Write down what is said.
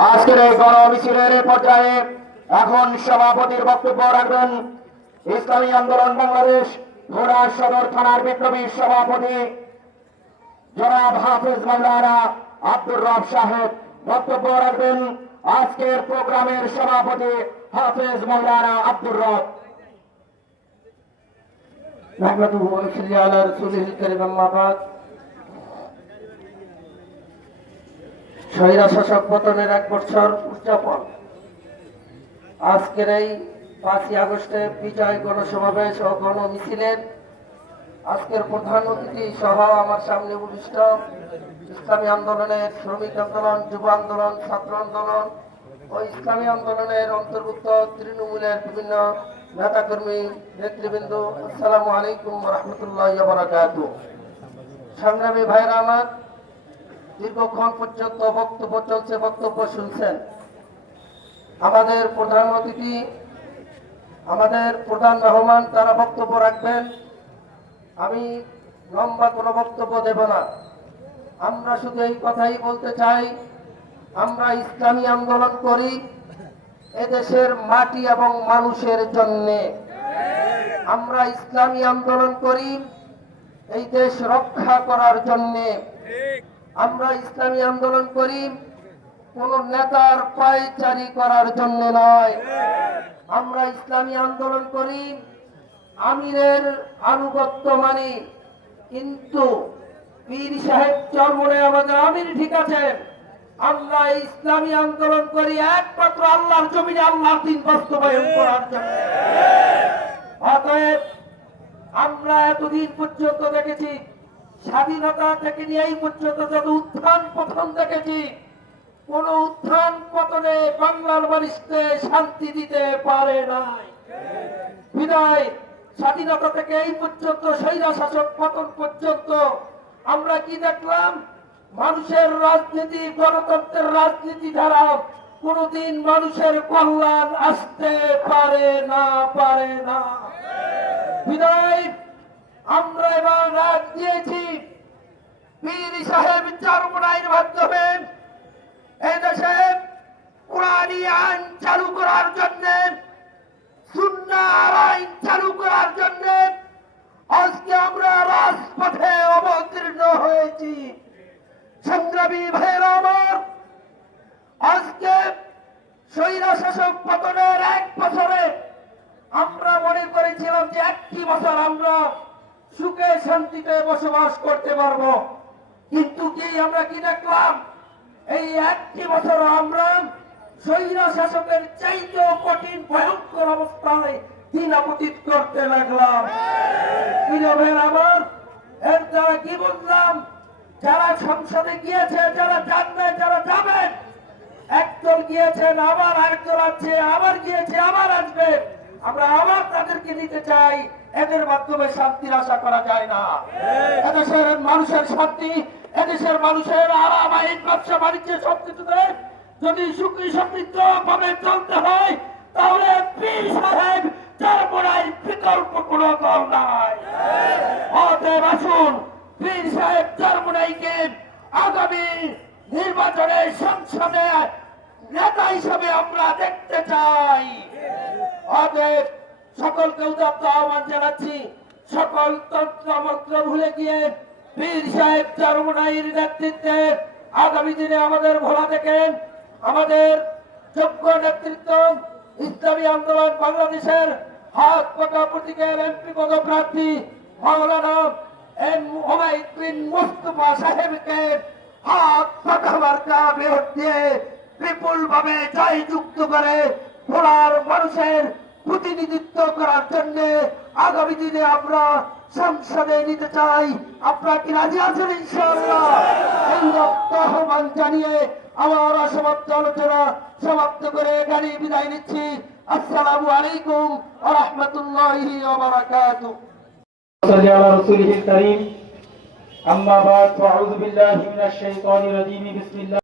আজকের এই গণমিছিলের পর্যায়ে এখন সভাপতির বক্তব্য রাখবেন ইসলামী আন্দোলন বাংলাদেশ ঘোড়া সদর থানার বিপ্লবী সভাপতি জনাব হাফেজ মাওলানা আব্দুর রব সাহেব। বক্তব্য রাখবেন আজকের প্রোগ্রামের সভাপতি হাফেজ মাওলানা আব্দুর রব। নাহমাদুহু ওয়া নুসাল্লি আলা রাসূলিল কারীম, আম্মা বাদ। স্বৈরা শাসক পতনের 1 বছর উদযাপন। আজকের এই 5ই আগস্টের বিজয় গণসমাবেশ ও গণমিছিলের আজকের প্রধান অতিথি সহ আমার সামনে উপবিষ্ট ইসলামী আন্দোলনের, শ্রমিক আন্দোলন, যুব আন্দোলন, ছাত্র আন্দোলন ও ইসলামী আন্দোলনের অন্তর্ভুক্ত তৃণমূলের বিভিন্ন নেতাকর্মী, নেতৃবৃন্দ, আসসালামু আলাইকুম ওয়া রাহমাতুল্লাহি ওয়া বারাকাতুহু। সংগ্রামী ভাইরা আমার, দীর্ঘক্ষণ পর্যন্ত বক্তব্য চলছে, বক্তব্য শুনছেন। আমাদের প্রধান অতিথি, আমাদের প্রধান মেহমান, তারা বক্তব্য রাখবেন। আমি লম্বা কোনো বক্তব্য দেব না। আমরা শুধু এই কথাই বলতে চাই, আমরা ইসলামী আন্দোলন করি এদেশের মাটি এবং মানুষের জন্যে। আমরা ইসলামী আন্দোলন করি এই দেশ রক্ষা করার জন্যে। আমরা ইসলামী আন্দোলন করি কোন নেতার পায়চারি করার জন্য নয়। আমরা ইসলামী আন্দোলন করি আমিরের আনুগত্য মানি, কিন্তু পীর সাহেব চরমনে আমাদের আমির ঠিক আছে। আমরা ইসলামী আন্দোলন করি একমাত্র আল্লাহর জমিনে আল্লাহর দ্বীন বাস্তবায়ন করার জন্য। অতএব আমরা এতদিন পর্যন্ত দেখেছি, স্বাধীনতা থেকে নিয়ে এই পর্যন্ত যত উত্থান পতন দেখেছি, কোন উত্থান পতনে বাংলার মানুষকে শান্তি দিতে পারে নাই। বিদায় স্বাধীনতা থেকে এই পর্যন্ত স্বৈরা শাসক পতন পর্যন্ত আমরা কি দেখলাম? মানুষের রাজনীতি, গণতন্ত্রের রাজনীতি দ্বারা কোনদিন মানুষের কল্যাণ আসতে পারে না। বিদায় আমরা এবার রাজ দিয়েছি পীর সাহেব চরমনাইয়ের মাধ্যমে এদেশে কোরআনী আইন চালু করার জন্য, সুন্নাহর আইন চালু করার জন্য আজকে আমরা রাজপথে অবতীর্ণ হয়েছি। সংগ্রামী ভাইয়েরা আমার, আজকে স্বৈরা শাসক পতনের 1 বছরে আমরা মনে করেছিলাম যে 1টি বছর আমরা সুখে শান্তিতে বসবাস করতে পারবো, কিন্তু আমরা কি দেখলাম? এই 1টি বছর আমরা স্বৈরা শাসকের চাইতেও কঠিন ভয়ঙ্কর অবস্থায় দিনাপতিত করতে লাগলাম। আমার এর দ্বারা কি বুঝলাম? যারা সংসদে গিয়েছে, যারা জানবে, যারা যাবেন, একদল গিয়েছেন, আবার আরেকদল আছে, আবার গিয়েছে, আবার আসবে। আমরা আবার তাদেরকে নিতে চাই। এদের মাধ্যমে শান্তির আশা করা যায় না। এদেশের মানুষের শান্তি, এদেশের মানুষের আরাম, আইন, ব্যবসা বাণিজ্য সবকিছুতে যদি সুখী সমৃদ্ধ ভাবে চলতে হয়, তাহলে পীর সাহেব চরমনাই বিকল্প কোনো দল নাই। অতএব আসুন পীর সাহেব চরমনাইকে আগামী নির্বাচনে সংসদে নেতা হিসেবে আমরা দেখতে চাই। অতএব সকলকে উদাত্ত আহ্বান জানাচ্ছি, সকল তন্ত্রমন্ত্র ভুলে গিয়ে পীর সাহেব চরমনাইয়ের নেতৃত্বে আগামী দিনে আমাদের ভোলা দেখেন আমাদের যোগ্য নেতৃত্ব ইসলামী আন্দোলন বাংলাদেশের হাত পাকা প্রতীকের এমপি পদপ্রার্থী মাওলানা এম ওবায়দ বিন মুস্তাফা সাহেবকে হাত পাকা মার্কা ভোট দিয়ে বিপুল ভাবে জয়যুক্ত করে ভোলার মানুষের প্রতিনিধিত্ব করার জন্য আগামী দিনে আমরা সংসদে নিতে চাই। আপনারা কি রাজি আছেন? ইনশাআল্লাহ। এই আহ্বান জানিয়ে আমার অসমাপ্ত আলোচনা সমাপ্ত করে গাড়ি বিদায় নিচ্ছি। আসসালামু আলাইকুম ওয়া রাহমাতুল্লাহি ওয়া বারাকাতুহু। صلى على رسوله الكريم أما بعد فأعوذ بالله من الشيطان الرجيم بسم الله